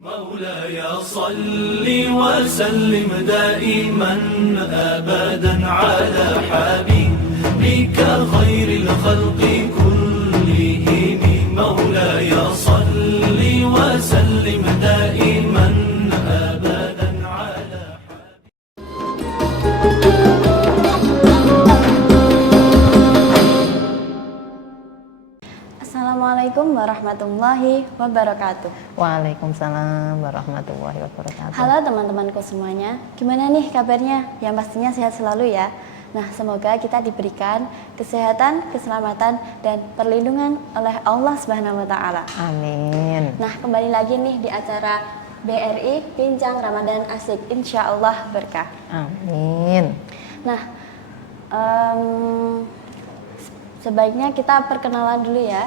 مولاي صل وسلم دائما أبدا على حبيبك خير الخلق كلهم مولاي صل وسلم دائما أبدا على Assalamualaikum warahmatullahi wabarakatuh. Waalaikumsalam warahmatullahi wabarakatuh. Halo teman-temanku semuanya, gimana nih kabarnya? Yang pastinya sehat selalu ya. Nah, semoga kita diberikan kesehatan, keselamatan, dan perlindungan oleh Allah Subhanahu wa Ta'ala. Amin. Nah, kembali lagi nih di acara BRI Bincang Ramadan Asik, insya Allah berkah. Amin. Nah, sebaiknya kita perkenalan dulu ya.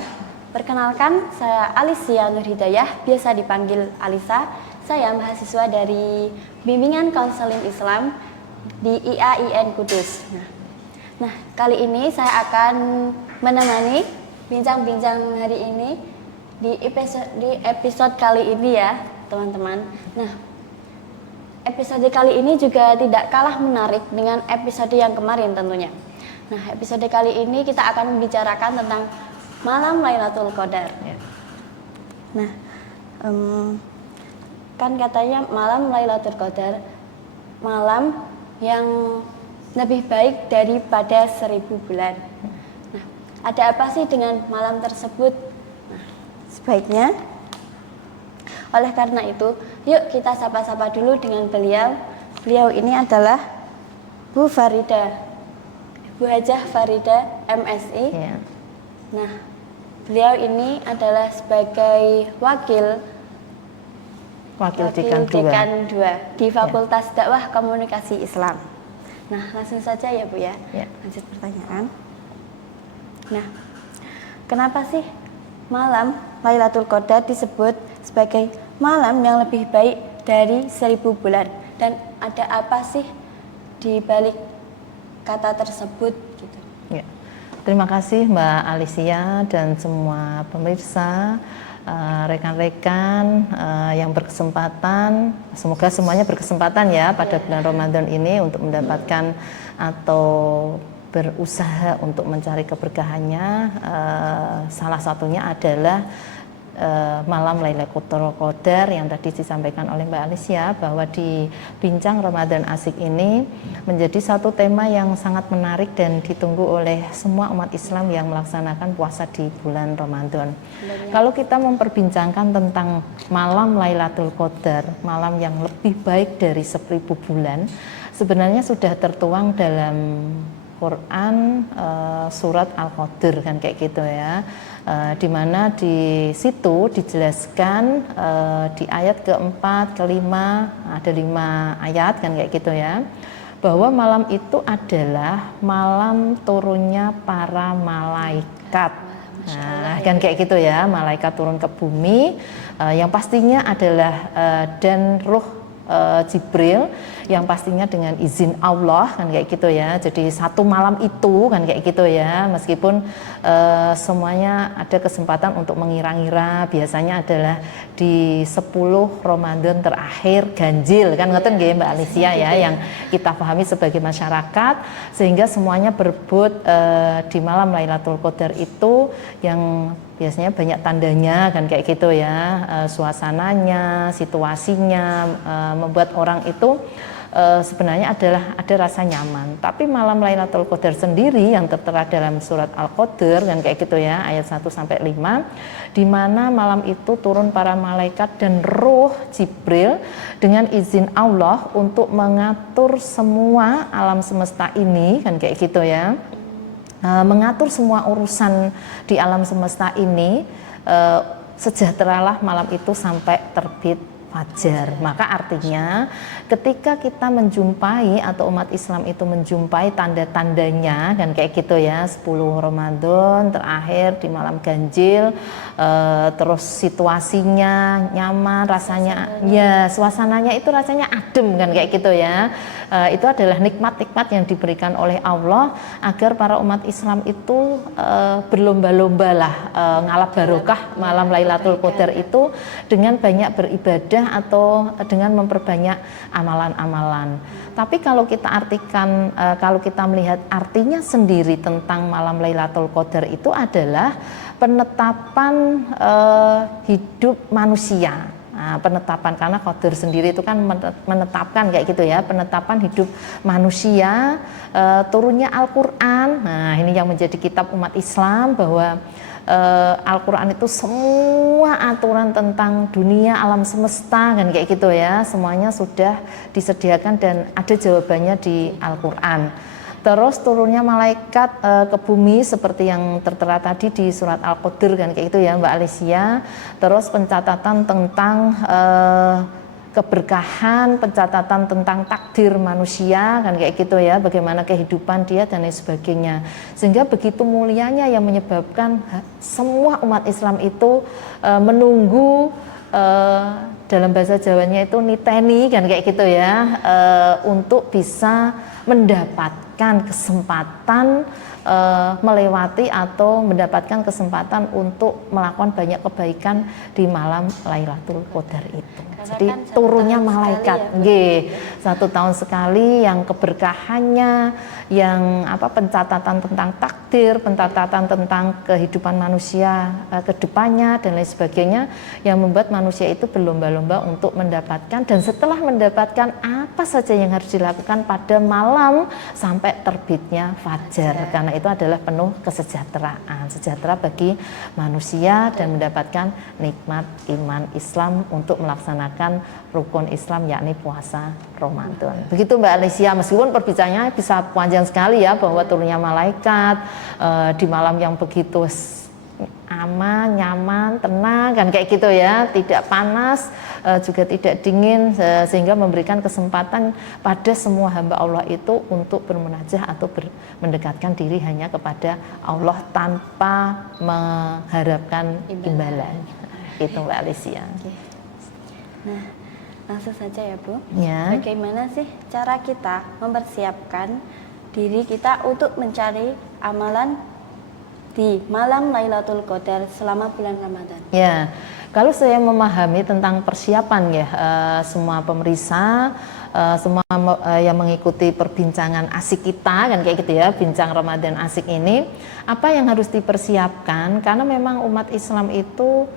Perkenalkan, saya Alicia Nur Hidayah, biasa dipanggil Alisa. Saya mahasiswa dari Bimbingan Konseling Islam di IAIN Kudus. Nah, kali ini saya akan menemani bincang-bincang hari ini di episode kali ini ya, teman-teman. Nah, episode kali ini juga tidak kalah menarik dengan episode yang kemarin tentunya. Nah, episode kali ini kita akan membicarakan tentang malam Lailatul Qadar. Ya. Nah, kan katanya malam Lailatul Qadar malam yang lebih baik daripada 1000 bulan. Nah, ada apa sih dengan malam tersebut? Nah, sebaiknya oleh karena itu, yuk kita sapa-sapa dulu dengan beliau. Beliau ini adalah Bu Farida, Bu Hajah Farida MSI. Ya. Nah, beliau ini adalah sebagai wakil Dekan 2 di Fakultas Dakwah Komunikasi Islam. Nah, langsung saja ya Bu ya. Ya. Lanjut pertanyaan. Nah, kenapa sih malam Lailatul Qadar disebut sebagai malam yang lebih baik dari 1000 bulan? Dan ada apa sih di balik kata tersebut gitu? Ya. Terima kasih Mbak Alicia dan semua pemirsa, rekan-rekan yang berkesempatan. Semoga semuanya berkesempatan ya pada bulan Ramadan ini untuk mendapatkan atau berusaha untuk mencari keberkahannya. Salah satunya adalah malam Lailatul Qadar yang tadi disampaikan oleh Mbak Alicia, bahwa di Bincang Ramadan Asik ini menjadi satu tema yang sangat menarik dan ditunggu oleh semua umat Islam yang melaksanakan puasa di bulan Ramadan. Kalau kita memperbincangkan tentang malam Lailatul Qadar, malam yang lebih baik dari 1000 bulan, sebenarnya sudah tertuang dalam Quran surat Al-Qadr kan kayak gitu ya. Di mana di situ dijelaskan di ayat keempat, kelima, ada 5 ayat kan kayak gitu ya, bahwa malam itu adalah malam turunnya para malaikat. Nah, kan kayak gitu ya, malaikat turun ke bumi, yang pastinya adalah dan ruh Jibril yang pastinya dengan izin Allah kan kayak gitu ya. Jadi satu malam itu kan kayak gitu ya, meskipun semuanya ada kesempatan untuk mengira-ngira, biasanya adalah di 10 Ramadan terakhir ganjil kan ngoten nggih Mbak Alicia ya, yang kita pahami sebagai masyarakat, sehingga semuanya berebut di malam Lailatul Qadar itu yang biasanya banyak tandanya kan kayak gitu ya, suasananya, situasinya membuat orang itu sebenarnya adalah ada rasa nyaman. Tapi malam Lailatul Qadar sendiri yang tertera dalam surat Al-Qadr kan kayak gitu ya, ayat 1 sampai 5, di mana malam itu turun para malaikat dan ruh Jibril dengan izin Allah untuk mengatur semua alam semesta ini kan kayak gitu ya. Mengatur semua urusan di alam semesta ini, sejahteralah malam itu sampai terbit fajar. Maka artinya ketika kita menjumpai atau umat Islam itu menjumpai tanda-tandanya kan kayak gitu ya, 10 Ramadan terakhir di malam ganjil, terus situasinya nyaman, rasanya ya suasananya itu rasanya adem kan kayak gitu ya. Itu adalah nikmat-nikmat yang diberikan oleh Allah agar para umat Islam itu berlomba-lomba lah ngalap barokah malam Lailatul Qadar itu dengan banyak beribadah beribadah atau dengan memperbanyak amalan-amalan. Tapi kalau kita artikan, kalau kita melihat artinya sendiri tentang malam Lailatul Qadar itu adalah penetapan hidup manusia. Nah, penetapan, karena Qadar sendiri itu kan menetapkan kayak gitu ya, penetapan hidup manusia, turunnya Al-Quran. Nah, ini yang menjadi kitab umat Islam, bahwa Al-Quran itu semua aturan tentang dunia, alam semesta kan kayak gitu ya, semuanya sudah disediakan dan ada jawabannya di Al-Quran. Terus turunnya malaikat ke bumi seperti yang tertera tadi di surat Al-Qadr kan kayak gitu ya Mbak Alicia. Terus pencatatan tentang keberkahan, pencatatan tentang takdir manusia kan kayak gitu ya, bagaimana kehidupan dia dan lain sebagainya. Sehingga begitu mulianya yang menyebabkan semua umat Islam itu menunggu, dalam bahasa Jawanya itu niteni kan kayak gitu ya, untuk bisa mendapatkan kesempatan melewati atau mendapatkan kesempatan untuk melakukan banyak kebaikan di malam Lailatul Qadar itu. Jadi kan turunnya malaikat, satu tahun sekali, yang keberkahannya, yang pencatatan tentang takdir, pencatatan tentang kehidupan manusia ke depannya dan lain sebagainya, yang membuat manusia itu berlomba-lomba untuk mendapatkan, dan setelah mendapatkan apa saja yang harus dilakukan pada malam sampai terbitnya fajar, karena itu adalah penuh kesejahteraan, sejahtera bagi manusia dan mendapatkan nikmat iman Islam untuk melaksanakan rukun Islam, yakni puasa Ramadan. Begitu Mbak Alicia, meskipun perbicaraannya bisa panjang sekali ya, bahwa turunnya malaikat di malam yang begitu aman, nyaman, tenang kan kayak gitu ya, tidak panas, juga tidak dingin, sehingga memberikan kesempatan pada semua hamba Allah itu untuk bermunajah atau mendekatkan diri hanya kepada Allah tanpa mengharapkan imbalan. Itu Mbak Alicia. Nah, langsung saja ya Bu. Ya. Bagaimana sih cara kita mempersiapkan diri kita untuk mencari amalan di malam Lailatul Qadar selama bulan Ramadan? Ya, kalau saya memahami tentang persiapan ya, semua pemirsa, semua yang mengikuti perbincangan asik kita kan kayak gitu ya, bincang Ramadan asik ini, apa yang harus dipersiapkan? Karena memang umat Islam itu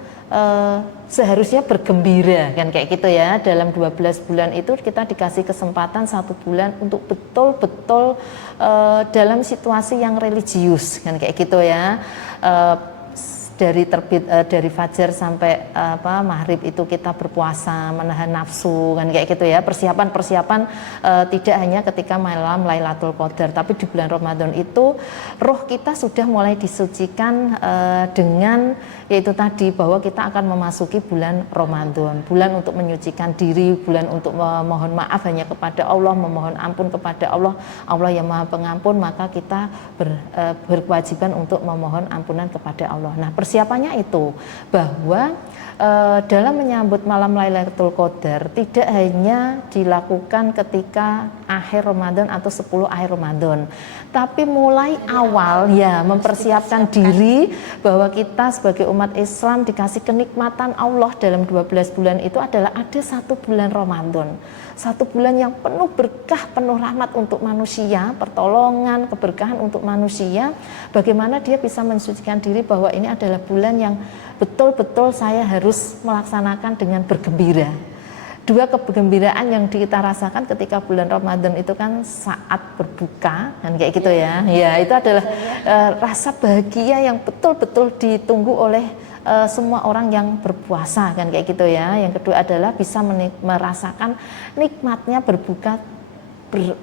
seharusnya bergembira kan kayak gitu ya. Dalam 12 bulan itu kita dikasih kesempatan 1 bulan untuk betul-betul dalam situasi yang religius kan kayak gitu ya. Dari terbit dari fajar sampai maghrib itu kita berpuasa, menahan nafsu kan kayak gitu ya. Persiapan tidak hanya ketika malam Lailatul Qadar, tapi di bulan Ramadan itu roh kita sudah mulai disucikan dengan yaitu tadi, bahwa kita akan memasuki bulan Ramadan, bulan untuk menyucikan diri, bulan untuk memohon maaf hanya kepada Allah, memohon ampun kepada Allah, Allah yang Maha Pengampun, maka kita berkewajiban untuk memohon ampunan kepada Allah. Nah, persiapannya itu bahwa dalam menyambut malam Lailatul Qadar tidak hanya dilakukan ketika akhir Ramadan atau 10 akhir Ramadan, tapi mulai awal ya mempersiapkan diri bahwa kita sebagai umat Islam dikasih kenikmatan Allah dalam 12 bulan itu adalah ada 1 bulan Ramadan. 1 bulan yang penuh berkah, penuh rahmat untuk manusia, pertolongan, keberkahan untuk manusia. Bagaimana dia bisa mensucikan diri bahwa ini adalah bulan yang betul-betul saya harus melaksanakan dengan bergembira. 2 kegembiraan yang kita rasakan ketika bulan Ramadan itu kan saat berbuka kan kayak gitu ya. Ya, itu adalah rasa bahagia yang betul-betul ditunggu oleh semua orang yang berpuasa kan kayak gitu ya. Yang kedua adalah bisa merasakan nikmatnya berbuka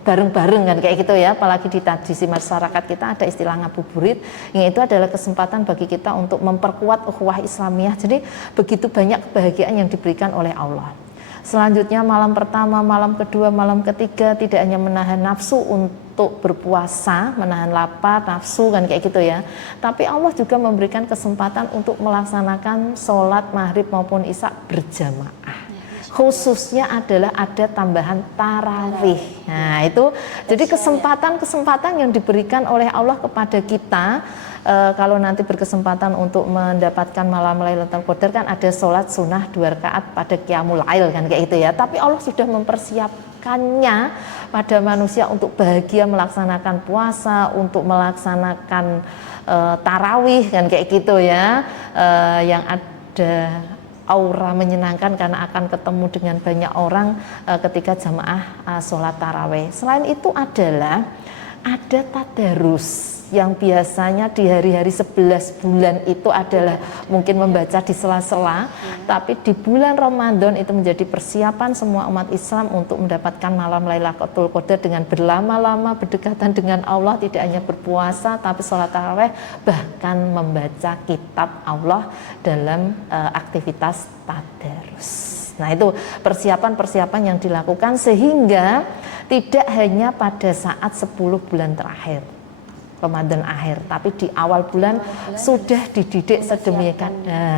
bareng-bareng kan kayak gitu ya. Apalagi di tradisi masyarakat kita ada istilah ngabuburit, yang itu adalah kesempatan bagi kita untuk memperkuat ukhuwah Islamiyah. Jadi begitu banyak kebahagiaan yang diberikan oleh Allah. Selanjutnya malam pertama, malam kedua, malam ketiga tidak hanya menahan nafsu untuk berpuasa, menahan lapar, nafsu kan kayak gitu ya, tapi Allah juga memberikan kesempatan untuk melaksanakan sholat maghrib maupun isya berjamaah. Khususnya adalah ada tambahan tarawih. Nah itu jadi kesempatan-kesempatan yang diberikan oleh Allah kepada kita kalau nanti berkesempatan untuk mendapatkan malam Lailatul Qadar kan ada sholat sunnah 2 rakaat pada Qiyamul Lail kan kayak gitu ya. Tapi Allah sudah mempersiapkannya pada manusia untuk bahagia melaksanakan puasa, untuk melaksanakan tarawih kan kayak gitu ya, yang ada aura menyenangkan karena akan ketemu dengan banyak orang ketika jamaah sholat tarawih. Selain itu adalah ada tadarus yang biasanya di hari-hari 11 bulan itu adalah mungkin membaca di sela-sela, tapi di bulan Ramadan itu menjadi persiapan semua umat Islam untuk mendapatkan malam Lailatul Qadar dengan berlama-lama berdekatan dengan Allah, tidak hanya berpuasa tapi sholat tarawih, bahkan membaca kitab Allah dalam aktivitas tadarus. Nah, itu persiapan-persiapan yang dilakukan sehingga tidak hanya pada saat 10 bulan terakhir Ramadan akhir, tapi di awal bulan sudah dididik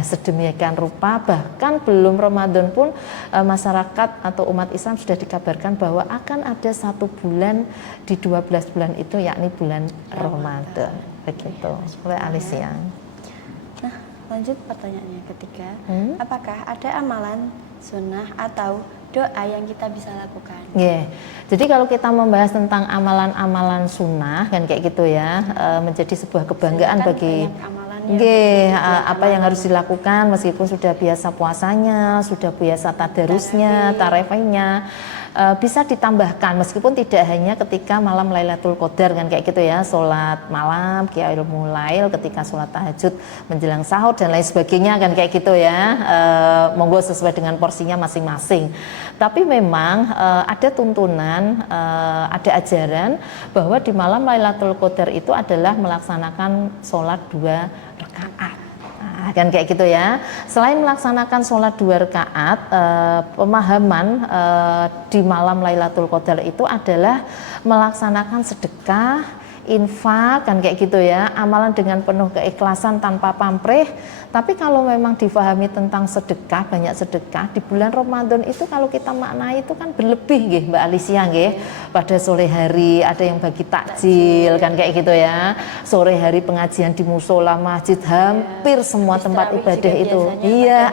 sedemikian rupa, bahkan belum Ramadan pun masyarakat atau umat Islam sudah dikabarkan bahwa akan ada 1 bulan di 12 bulan itu, yakni bulan Ramadan. Begitu, oleh Alicia. Nah, lanjut pertanyaannya ketiga, apakah ada amalan sunnah atau doa yang kita bisa lakukan? Jadi kalau kita membahas tentang amalan-amalan sunnah kan kayak gitu ya, menjadi sebuah kebanggaan bagi apa yang harus dilakukan meskipun sudah biasa puasanya, sudah biasa tadarusnya, tarawihnya, bisa ditambahkan meskipun tidak hanya ketika malam Lailatul Qadar kan kayak gitu ya, sholat malam, qiyamul lail, ketika sholat tahajud menjelang sahur dan lain sebagainya kan kayak gitu ya, monggo sesuai dengan porsinya masing-masing. Tapi memang ada tuntunan, ada ajaran bahwa di malam Lailatul Qadar itu adalah melaksanakan sholat 2 rakaat. Kan kayak gitu ya. Selain melaksanakan sholat 2 rakaat, pemahaman di malam Lailatul Qadar itu adalah melaksanakan sedekah, infak kan kayak gitu ya, amalan dengan penuh keikhlasan tanpa pamrih. Tapi kalau memang difahami tentang sedekah, banyak sedekah di bulan Ramadan itu kalau kita maknai itu kan berlebih nggih Mbak Alicia nggih. Pada sore hari ada yang bagi takjil kan kayak gitu ya. Sore hari pengajian di musola, masjid, hampir semua tempat ibadah itu. Iya,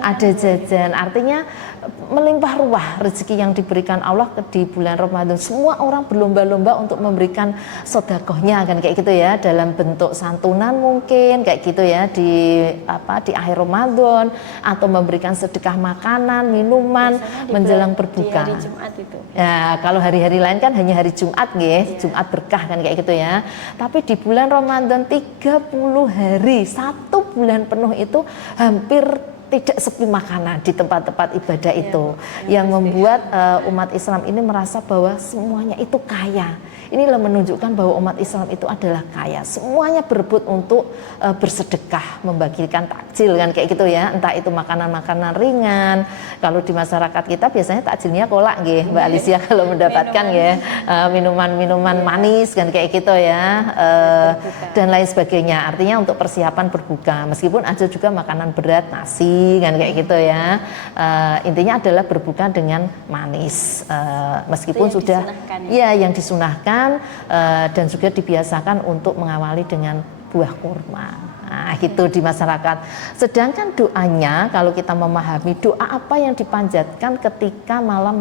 ada jajan. Artinya melimpah ruah rezeki yang diberikan Allah di bulan Ramadan. Semua orang berlomba-lomba untuk memberikan sedekahnya kan kayak gitu ya, dalam bentuk santunan mungkin kayak gitu ya di akhir Ramadan, atau memberikan sedekah makanan, minuman menjelang berbuka. Di hari Jumat itu. Ya, kalau hari-hari lain kan hanya hari Jumat nggih, Jumat berkah kan kayak gitu ya. Tapi di bulan Ramadan 30 hari, 1 bulan penuh itu hampir tidak sepi makanan di tempat-tempat ibadah itu, yang membuat umat Islam ini merasa bahwa semuanya itu kaya. Inilah menunjukkan bahwa umat Islam itu adalah kaya. Semuanya berebut untuk bersedekah, membagikan takjil kan kayak gitu ya. Entah itu makanan-makanan ringan. Kalau di masyarakat kita biasanya takjilnya kolak nggih, Mbak Alicia kalau mendapatkan ya, minuman-minuman manis kan kayak gitu ya, dan lain sebagainya. Artinya untuk persiapan berbuka. Meskipun ada juga makanan berat, nasi kan kayak gitu ya. Intinya adalah berbuka dengan manis. Meskipun sudah yang disunahkan, dan juga dibiasakan untuk mengawali dengan buah kurma. Nah, gitu di masyarakat. Sedangkan doanya, kalau kita memahami doa apa yang dipanjatkan ketika malam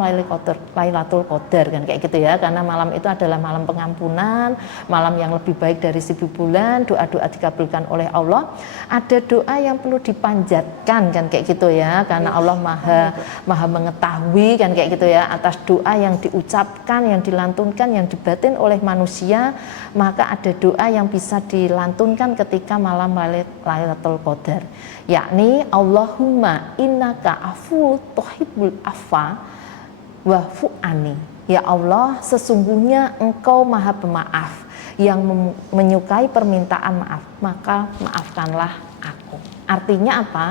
Lailatul Qadar kan kayak gitu ya, karena malam itu adalah malam pengampunan, malam yang lebih baik dari 1000 bulan, doa-doa dikabulkan oleh Allah. Ada doa yang perlu dipanjatkan kan kayak gitu ya, karena Allah maha mengetahui kan kayak gitu ya atas doa yang diucapkan, yang dilantunkan, yang dibatin oleh manusia. Maka ada doa yang bisa dilantunkan ketika malam Lailatul Qadar, yakni Allahumma innaka afu tuhibbul afwa wa'fu anni. Ya Allah, sesungguhnya Engkau Maha Pemaaf yang menyukai permintaan maaf, maka maafkanlah aku. Artinya apa?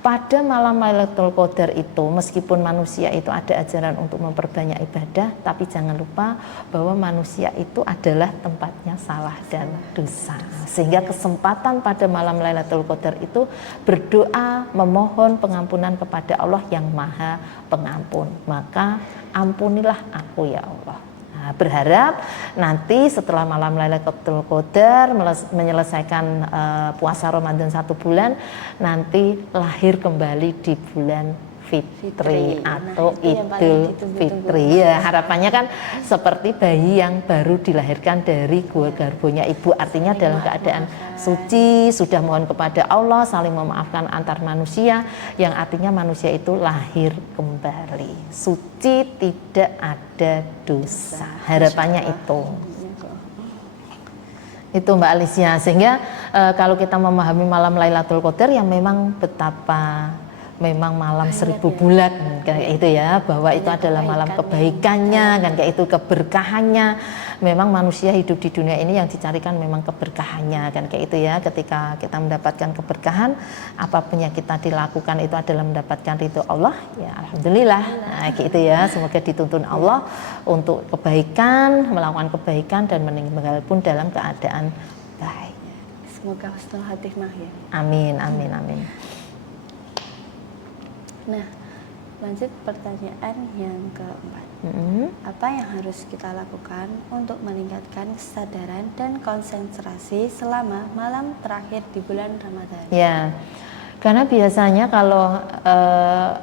Pada malam Lailatul Qadar itu, meskipun manusia itu ada ajaran untuk memperbanyak ibadah, tapi jangan lupa bahwa manusia itu adalah tempatnya salah dan dosa. Sehingga kesempatan pada malam Lailatul Qadar itu berdoa, memohon pengampunan kepada Allah yang Maha Pengampun. Maka ampunilah aku ya Allah. Nah, Nah, berharap nanti setelah malam Lailatul Qadar menyelesaikan puasa Ramadan 1 bulan, nanti lahir kembali di bulan Fitri atau Idul Fitri. Ya, harapannya kan seperti bayi yang baru dilahirkan dari gua garbonya ibu, artinya dalam keadaan suci, sudah mohon kepada Allah, saling memaafkan antar manusia, yang artinya manusia itu lahir kembali suci, tidak ada dosa. Harapannya itu Mbak Alicia. Sehingga kalau kita memahami malam Lailatul Qadar yang memang betapa memang malam 1000 bulan kayak itu ya, bahwa itu adalah malam kebaikannya kan, kayak itu keberkahannya. Memang manusia hidup di dunia ini yang dicarikan memang keberkahannya kan, kayak itu ya. Ketika kita mendapatkan keberkahan, apapun yang kita dilakukan itu adalah mendapatkan ridho Allah, ya alhamdulillah. Nah, kayak itu ya, semoga dituntun Allah untuk kebaikan, melakukan kebaikan dan meninggal pun dalam keadaan baik. Semoga husnul khotimah ya. Amin, amin, amin. Nah, lanjut pertanyaan yang keempat. Apa yang harus kita lakukan untuk meningkatkan kesadaran dan konsentrasi selama malam terakhir di bulan Ramadan? Ya, karena biasanya kalau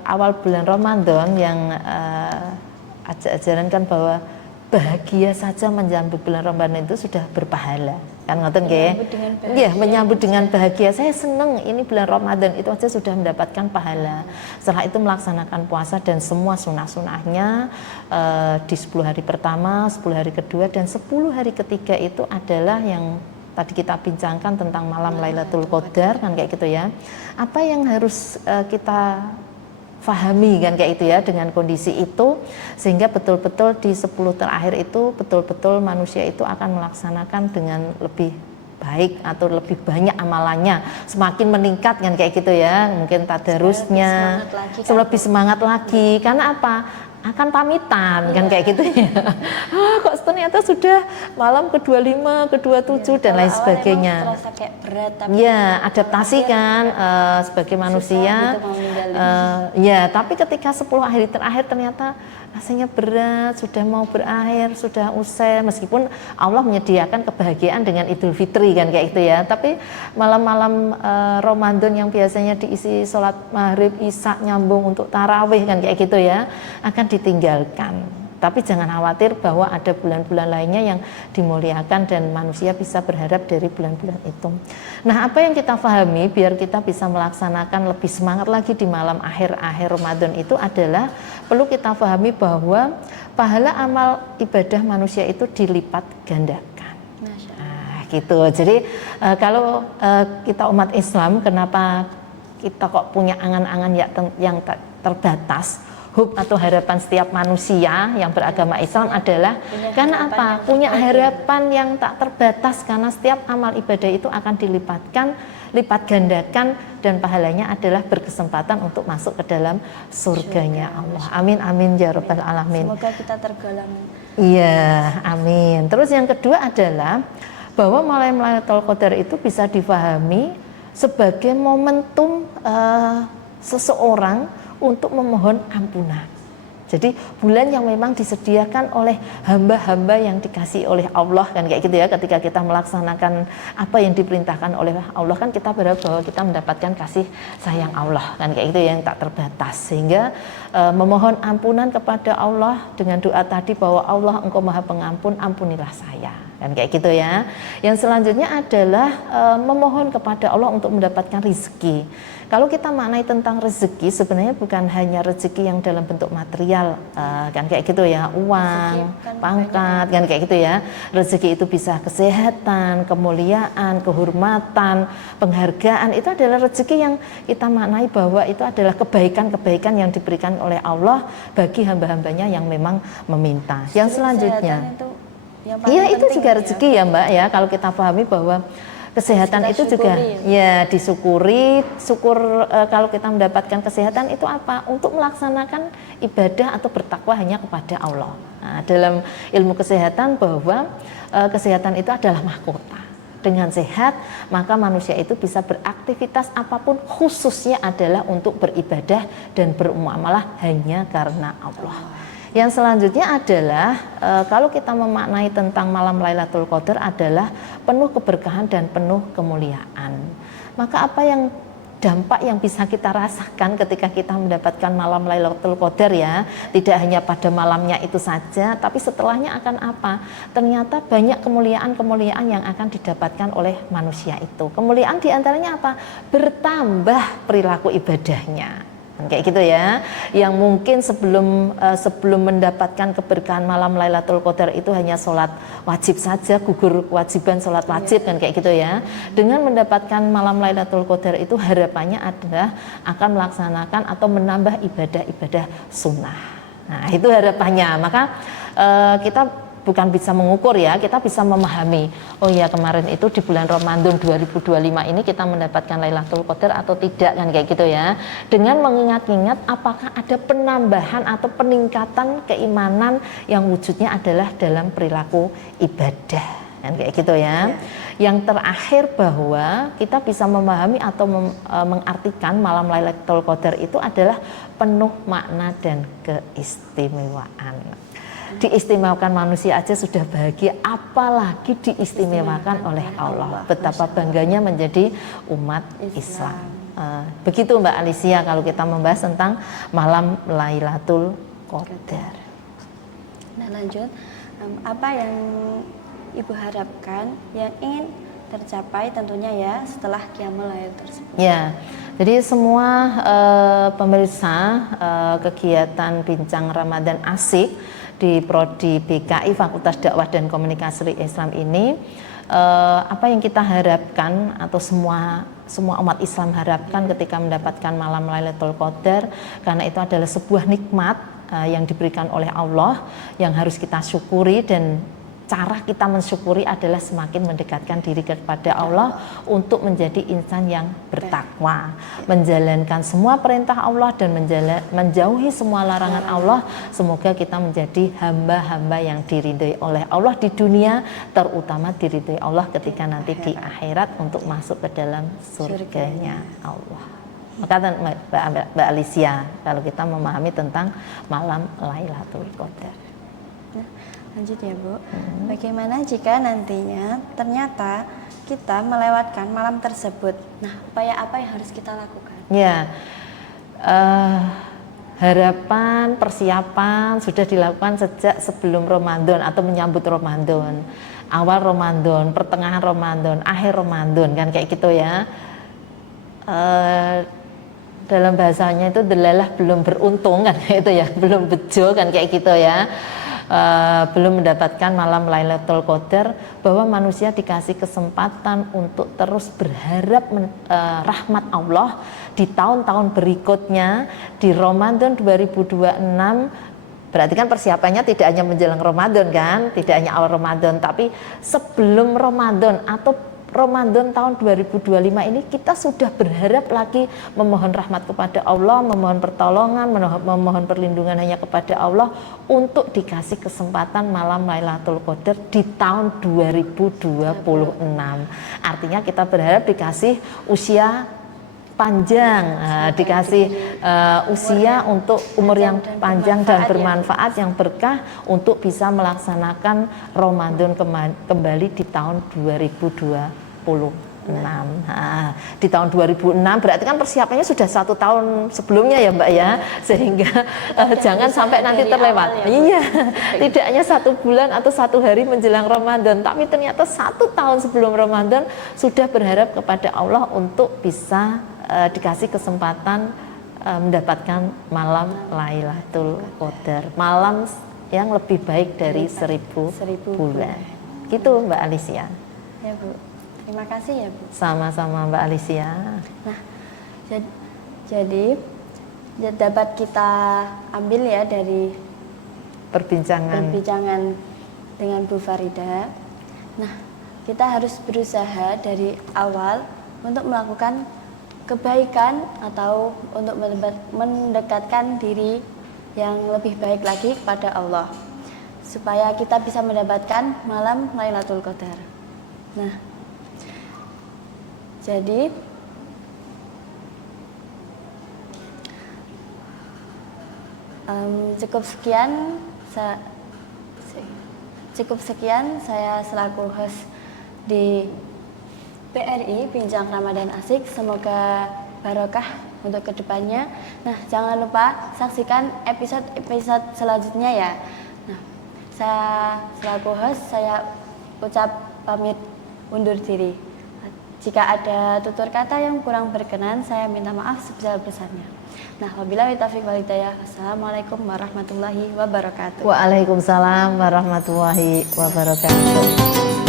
awal bulan Ramadan yang ajaran kan bahwa bahagia saja menyambut bulan Ramadan itu sudah berpahala. Kan ngoten nggih? Iya, menyambut dengan bahagia. Saya seneng ini bulan Ramadan itu aja sudah mendapatkan pahala. Setelah itu melaksanakan puasa dan semua sunah-sunahnya di 10 hari pertama, 10 hari kedua dan 10 hari ketiga itu adalah yang tadi kita bincangkan tentang malam Lailatul Qadar kan kayak gitu ya. Apa yang harus kita fahami kan kayak itu ya dengan kondisi itu, sehingga betul-betul di 10 terakhir itu betul-betul manusia itu akan melaksanakan dengan lebih baik atau lebih banyak amalannya, semakin meningkat kan kayak gitu ya, mungkin tadarusnya lebih semangat lagi. Karena apa? Akan pamitan kan kayak gitu ya. Kok ternyata sudah malam ke-25, ke-27 dan lain sebagainya. Terasa kayak berat, tapi ya adaptasi kan sebagai manusia. Ya, tapi ketika 10 hari terakhir ternyata rasanya berat, sudah mau berakhir, sudah usai, meskipun Allah menyediakan kebahagiaan dengan Idul Fitri kan kayak gitu ya. Tapi malam-malam Ramadan yang biasanya diisi sholat maghrib, isya, nyambung untuk tarawih kan kayak gitu ya, akan ditinggalkan. Tapi jangan khawatir bahwa ada bulan-bulan lainnya yang dimuliakan dan manusia bisa berharap dari bulan-bulan itu. Nah, apa yang kita pahami biar kita bisa melaksanakan lebih semangat lagi di malam akhir-akhir Ramadan itu adalah perlu kita pahami bahwa pahala amal ibadah manusia itu dilipat gandakan. Nah, gitu. Jadi kalau kita umat Islam, kenapa kita kok punya angan-angan yang terbatas? Hub atau harapan setiap manusia yang beragama Islam adalah karena apa? Punya harapan yang tak terbatas, karena setiap amal ibadah itu akan lipat gandakan, dan pahalanya adalah berkesempatan untuk masuk ke dalam surganya Allah. Amin, amin ya rabbal alamin. Semoga kita tergolong. Iya, amin. Terus yang kedua adalah bahwa malam Lailatul Qadar itu bisa difahami sebagai momentum seseorang untuk memohon ampunan. Jadi bulan yang memang disediakan oleh hamba-hamba yang dikasih oleh Allah kan kayak gitu ya. Ketika kita melaksanakan apa yang diperintahkan oleh Allah kan kita berharap bahwa kita mendapatkan kasih sayang Allah kan kayak gitu yang tak terbatas. Sehingga memohon ampunan kepada Allah dengan doa tadi bahwa Allah Engkau Maha Pengampun, ampunilah saya. Kan kayak gitu ya. Yang selanjutnya adalah memohon kepada Allah untuk mendapatkan rezeki. Kalau kita maknai tentang rezeki, sebenarnya bukan hanya rezeki yang dalam bentuk material, kan kayak gitu ya, uang, pangkat, kan kayak gitu ya. Rezeki itu bisa kesehatan, kemuliaan, kehormatan, penghargaan. Itu adalah rezeki yang kita maknai bahwa itu adalah kebaikan-kebaikan yang diberikan oleh Allah bagi hamba-hambanya yang memang meminta. Yang selanjutnya, iya itu juga rezeki ya Mbak ya. Kalau kita pahami bahwa kesehatan itu juga ya disyukuri. Kalau kita mendapatkan kesehatan itu apa? Untuk melaksanakan ibadah atau bertakwa hanya kepada Allah. Nah, dalam ilmu kesehatan bahwa kesehatan itu adalah mahkota. Dengan sehat maka manusia itu bisa beraktivitas apapun, khususnya adalah untuk beribadah dan bermuamalah hanya karena Allah. Yang selanjutnya adalah kalau kita memaknai tentang malam Lailatul Qadar adalah penuh keberkahan dan penuh kemuliaan. Maka apa yang dampak yang bisa kita rasakan ketika kita mendapatkan malam Lailatul Qadar ya, tidak hanya pada malamnya itu saja, tapi setelahnya akan apa? Ternyata banyak kemuliaan-kemuliaan yang akan didapatkan oleh manusia itu. Kemuliaan diantaranya apa? Bertambah perilaku ibadahnya. Kayak gitu ya, yang mungkin sebelum mendapatkan keberkahan malam Lailatul Qadar itu hanya sholat wajib saja, gugur kewajiban sholat wajib kan kayak gitu ya. Dengan mendapatkan malam Lailatul Qadar itu harapannya adalah akan melaksanakan atau menambah ibadah-ibadah sunnah. Nah itu harapannya. Maka kita bukan bisa mengukur ya, kita bisa memahami. Oh ya kemarin itu di bulan Ramadan 2025 ini kita mendapatkan Lailatul Qadar atau tidak kan kayak gitu ya. Dengan mengingat-ingat apakah ada penambahan atau peningkatan keimanan yang wujudnya adalah dalam perilaku ibadah kan kayak gitu ya. Yang terakhir bahwa kita bisa memahami atau mengartikan malam Lailatul Qadar itu adalah penuh makna dan keistimewaan. Diistimewakan manusia aja sudah bahagia, apalagi diistimewakan oleh Allah. Betapa bangganya menjadi umat Islam. Begitu Mbak Alicia kalau kita membahas tentang malam Lailatul Qadar. Nah lanjut, apa yang Ibu harapkan yang ingin tercapai tentunya ya setelah Qiyamul Lail tersebut? Ya, jadi semua pemirsa kegiatan Bincang Ramadan Asik di Prodi BKI Fakultas Dakwah dan Komunikasi Islam ini, apa yang kita harapkan atau semua umat Islam harapkan ketika mendapatkan malam Lailatul Qadar, karena itu adalah sebuah nikmat yang diberikan oleh Allah yang harus kita syukuri, dan cara kita mensyukuri adalah semakin mendekatkan diri kepada Allah untuk menjadi insan yang bertakwa, menjalankan semua perintah Allah dan menjauhi semua larangan Allah. Semoga kita menjadi hamba-hamba yang diridhoi oleh Allah di dunia, terutama diridhoi Allah ketika nanti di akhirat untuk masuk ke dalam surganya Allah. Maka Mbak Alicia, kalau kita memahami tentang malam Lailatul Qadar. Lanjut ya Bu, bagaimana jika nantinya ternyata kita melewatkan malam tersebut? Nah, upaya apa yang harus kita lakukan? Ya, harapan, persiapan sudah dilakukan sejak sebelum Ramadan atau menyambut Ramadan, awal Ramadan, pertengahan Ramadan, akhir Ramadan kan kayak gitu ya. Dalam bahasanya itu delalah belum beruntung kan itu ya, belum bejo kan kayak gitu ya. Belum mendapatkan malam Lailatul Qadar, bahwa manusia dikasih kesempatan untuk terus berharap rahmat Allah di tahun-tahun berikutnya, di Ramadan 2026. Berarti kan persiapannya tidak hanya menjelang Ramadan kan, tidak hanya awal Ramadan, tapi sebelum Ramadan atau Ramadan tahun 2025 ini kita sudah berharap lagi memohon rahmat kepada Allah, memohon pertolongan, memohon perlindungan hanya kepada Allah untuk dikasih kesempatan malam Lailatul Qadar di tahun 2026. Artinya kita berharap dikasih usia panjang, dikasih usia untuk umur yang panjang dan bermanfaat, yang berkah untuk bisa melaksanakan Ramadan kembali di tahun 2026. Di tahun 2006 berarti kan persiapannya sudah 1 tahun sebelumnya ya Mbak ya, sehingga jangan sampai nanti terlewat. Iya, tidak hanya 1 bulan atau 1 hari menjelang Ramadan, tapi ternyata 1 tahun sebelum Ramadan sudah berharap kepada Allah untuk bisa dikasih kesempatan mendapatkan malam Lailatul Qadar, malam yang lebih baik dari 1000 bulan. Gitu Mbak Alicia. Ya Bu, terima kasih ya Bu. Sama-sama Mbak Alicia. Nah, jadi dapat kita ambil ya dari perbincangan dengan Bu Farida. Nah, kita harus berusaha dari awal untuk melakukan kebaikan atau untuk mendekatkan diri yang lebih baik lagi kepada Allah, supaya kita bisa mendapatkan malam Lailatul Qadar. Nah, jadi Cukup sekian, saya selaku host di PRI Bincang Ramadan Asik. Semoga barokah untuk kedepannya. Nah, jangan lupa saksikan episode selanjutnya ya. Nah, saya selaku host, saya ucap pamit undur diri. Jika ada tutur kata yang kurang berkenan, saya minta maaf sebesar-besarnya. Nah, wabillahi taufiq wal hidayah. Assalamualaikum warahmatullahi wabarakatuh. Waalaikumsalam warahmatullahi wabarakatuh.